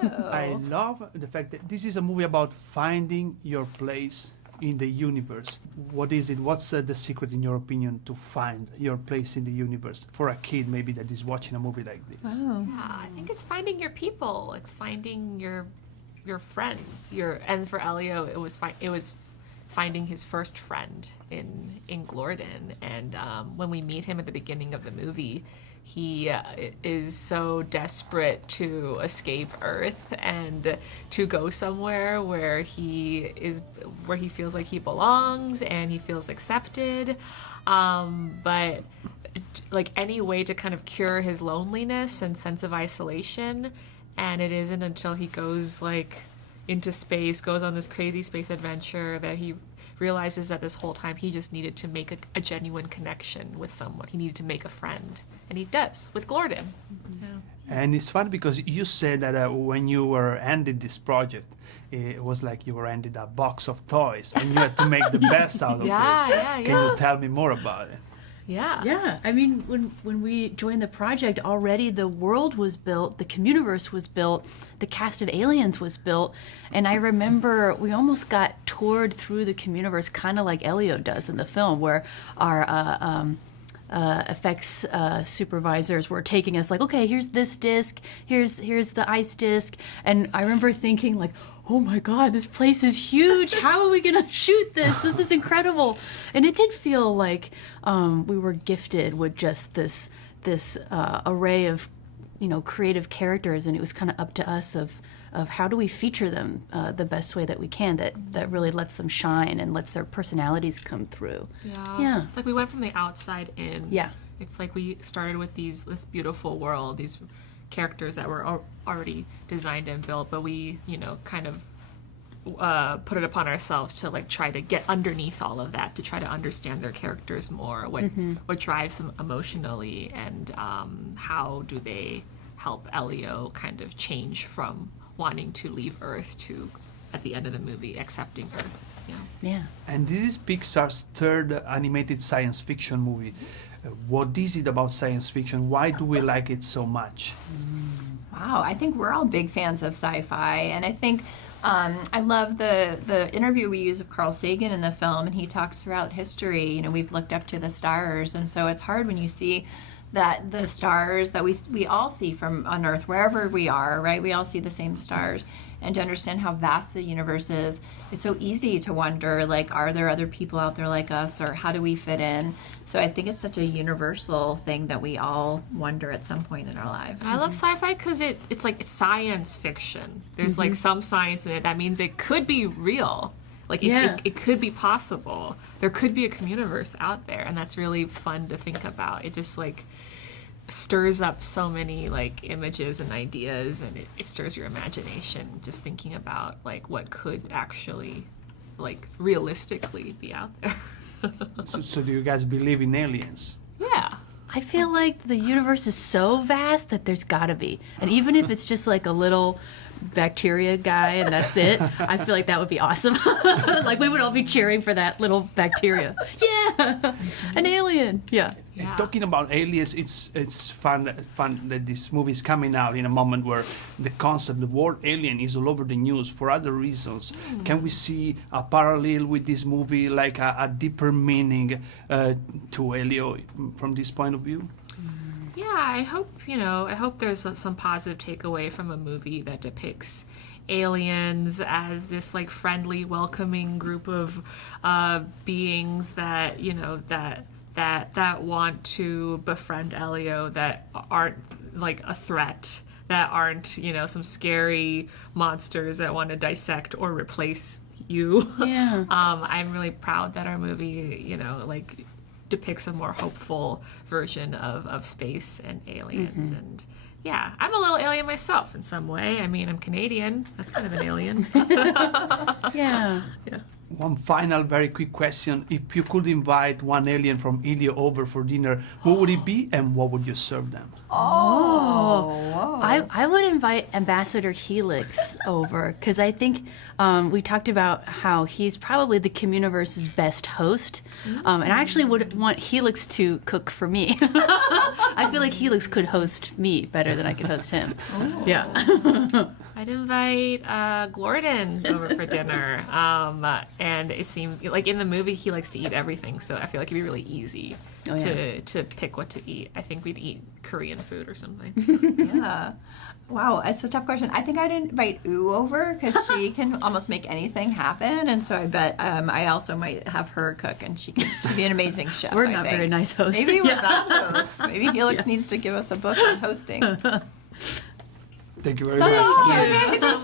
Hello. I love the fact that this is a movie about finding your place in the universe. What is it? What's the secret, in your opinion, to find your place in the universe for a kid maybe that is watching a movie like this? Oh. Yeah, I think it's finding your people. It's finding your friends. And for Elio, it was finding his first friend in Glorden. And when we meet him at the beginning of the movie, he is so desperate to escape Earth and to go somewhere where he feels like he belongs and he feels accepted. But like any way to kind of cure his loneliness and sense of isolation. And it isn't until he goes like into space, goes on this crazy space adventure, that he realizes that this whole time he just needed to make a genuine connection with someone. He needed to make a friend. And he does, with Glorden. Mm-hmm. Yeah. And it's funny because you said that when you were ending this project, it was like you were ending a box of toys and you had to make the best out of it. Yeah. Can you tell me more about it? Yeah. I mean, when we joined the project, already the world was built, the communiverse was built, the cast of aliens was built, and I remember we almost got toured through the communiverse, kind of like Elio does in the film, where our effects supervisors were taking us like, okay, here's this disc, here's the ice disc, and I remember thinking like, oh my God, this place is huge. How are we gonna shoot this? This is incredible. And it did feel like we were gifted with just this array of, creative characters, and it was kind of up to us of how do we feature them the best way that we can, that really lets them shine and lets their personalities come through. Yeah. It's like we went from the outside in. Yeah. It's like we started with this beautiful world, these characters that were already designed and built, but we, kind of put it upon ourselves to like try to get underneath all of that, to try to understand their characters more, what drives them emotionally, and how do they help Elio kind of change from wanting to leave Earth to, at the end of the movie, accepting Earth. Yeah. And this is Pixar's third animated science fiction movie. What is it about science fiction? Why do we like it so much? Wow, I think we're all big fans of sci-fi, and I think I love the interview we use of Carl Sagan in the film, and he talks throughout history, we've looked up to the stars, and so it's hard when you see that the stars that we all see from on Earth, wherever we are, right? We all see the same stars. And to understand how vast the universe is, it's so easy to wonder, like, are there other people out there like us, or how do we fit in? So I think it's such a universal thing that we all wonder at some point in our lives. I love sci-fi because it's like science fiction. There's like some science in it. That means it could be real. Like it could be possible. There could be a communiverse out there, and that's really fun to think about. It just like stirs up so many like images and ideas, and it stirs your imagination just thinking about like what could actually like realistically be out there. So do you guys believe in aliens? Yeah. I feel like the universe is so vast that there's gotta be. And even if it's just like a little bacteria guy and that's it, I feel like that would be awesome. Like we would all be cheering for that little bacteria. Yeah, an alien. Yeah. Yeah. Talking about aliens, it's fun that this movie is coming out in a moment where the concept, the word alien, is all over the news for other reasons. Can we see a parallel with this movie, like a deeper meaning to Elio from this point of view? Yeah, I hope there's some positive takeaway from a movie that depicts aliens as this like friendly, welcoming group of beings that that want to befriend Elio, that aren't like a threat, that aren't some scary monsters that want to dissect or replace you. Yeah. I'm really proud that our movie like depicts a more hopeful version of space and aliens. And yeah, I'm a little alien myself in some way. I mean, I'm Canadian. That's kind of an alien. Yeah. One final, very quick question. If you could invite one alien from Elio over for dinner, who would it be and what would you serve them? I would invite Ambassador Helix over, because I think we talked about how he's probably the communiverse's best host, and I actually would want Helix to cook for me. I feel like Helix could host me better than I could host him. Yeah. I I'd invite Glorden over for dinner. And it seemed like in the movie he likes to eat everything, so I feel like it'd be really easy to pick what to eat. I think we'd eat Korean food or something. Yeah. Wow, it's a tough question. I think I'd invite Oo over because she can almost make anything happen, and so I bet I also might have her cook, and she'd be an amazing chef. We're I not think. very nice hosts. Maybe we're not hosts. Maybe Felix needs to give us a book on hosting. Thank you very That's much. all. Okay, so